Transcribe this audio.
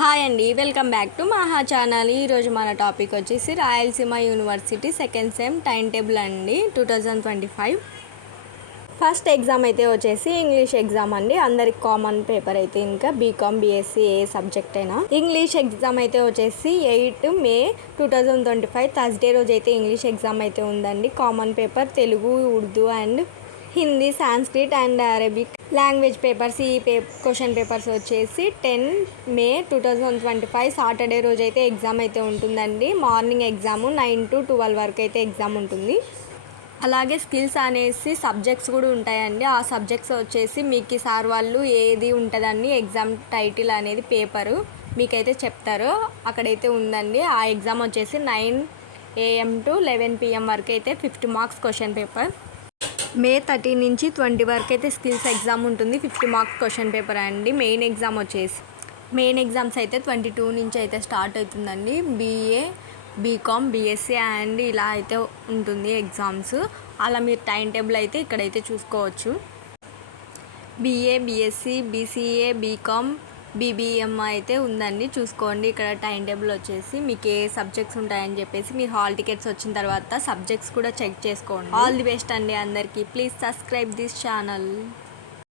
Hi అండి, welcome back to మహా channel. ఈరోజు మన టాపిక్ వచ్చేసి Rayalaseema university second sem time table అండి 2025. ఫస్ట్ ఎగ్జామ్ అయితే వచ్చేసి ఇంగ్లీష్ ఎగ్జామ్ అండి. అందరికి కామన్ పేపర్ అయితే ఇంకా బీకామ్ బీఎస్సీ ఏ సబ్జెక్ట్ అయినా. ఇంగ్లీష్ ఎగ్జామ్ అయితే వచ్చేసి 8 మే 2025 థర్స్డే రోజు అయితే ఇంగ్లీష్ ఎగ్జామ్ అయితే ఉందండి. Common paper Telugu, Urdu and Hindi, Sanskrit and Arabic language papers. ఈ క్వశ్చన్ పేపర్స్ వచ్చేసి 10 మే 2025 సాటర్డే రోజు అయితే ఎగ్జామ్ అయితే ఉంటుందండి. మార్నింగ్ ఎగ్జామ్ 9 to 12 వరకు అయితే ఎగ్జామ్ ఉంటుంది. అలాగే స్కిల్స్ అనేసి సబ్జెక్ట్స్ కూడా ఉంటాయండి. ఆ సబ్జెక్ట్స్ వచ్చేసి మీకు సార్ వాళ్ళు ఏది ఉంటుందండి ఎగ్జామ్ టైటిల్ అనేది పేపరు మీకైతే చెప్తారు. అక్కడైతే ఉందండి. ఆ ఎగ్జామ్ వచ్చేసి 9 AM to 11 PM వరకు అయితే 50 మార్క్స్ క్వశ్చన్ పేపర్. మే 30 నుంచి 20 వరకు అయితే స్కిల్స్ ఎగ్జామ్ ఉంటుంది. 50 మార్క్స్ క్వశ్చన్ పేపర్ అండి. మెయిన్ ఎగ్జామ్స్ అయితే 22 నుంచి అయితే స్టార్ట్ అవుతుందండి. బీఏ, బీకామ్, బీఎస్సీ అండ్ ఇలా అయితే ఉంటుంది ఎగ్జామ్స్. అలా మీరు టైం టేబుల్ అయితే ఇక్కడైతే చూసుకోవచ్చు. BA, BSc, BCA, BCom, BBM అయితే ఉందండి. చూసుకోండి ఇక్కడ టైం టేబుల్ వచ్చేసి మీకు ఏ సబ్జెక్ట్స్ ఉంటాయని చెప్పేసి మీ హాల్ టికెట్స్ వచ్చిన తర్వాత సబ్జెక్ట్స్ కూడా చెక్ చేసుకోండి. ఆల్ ది బెస్ట్ అండి అందరికీ. Please subscribe this channel.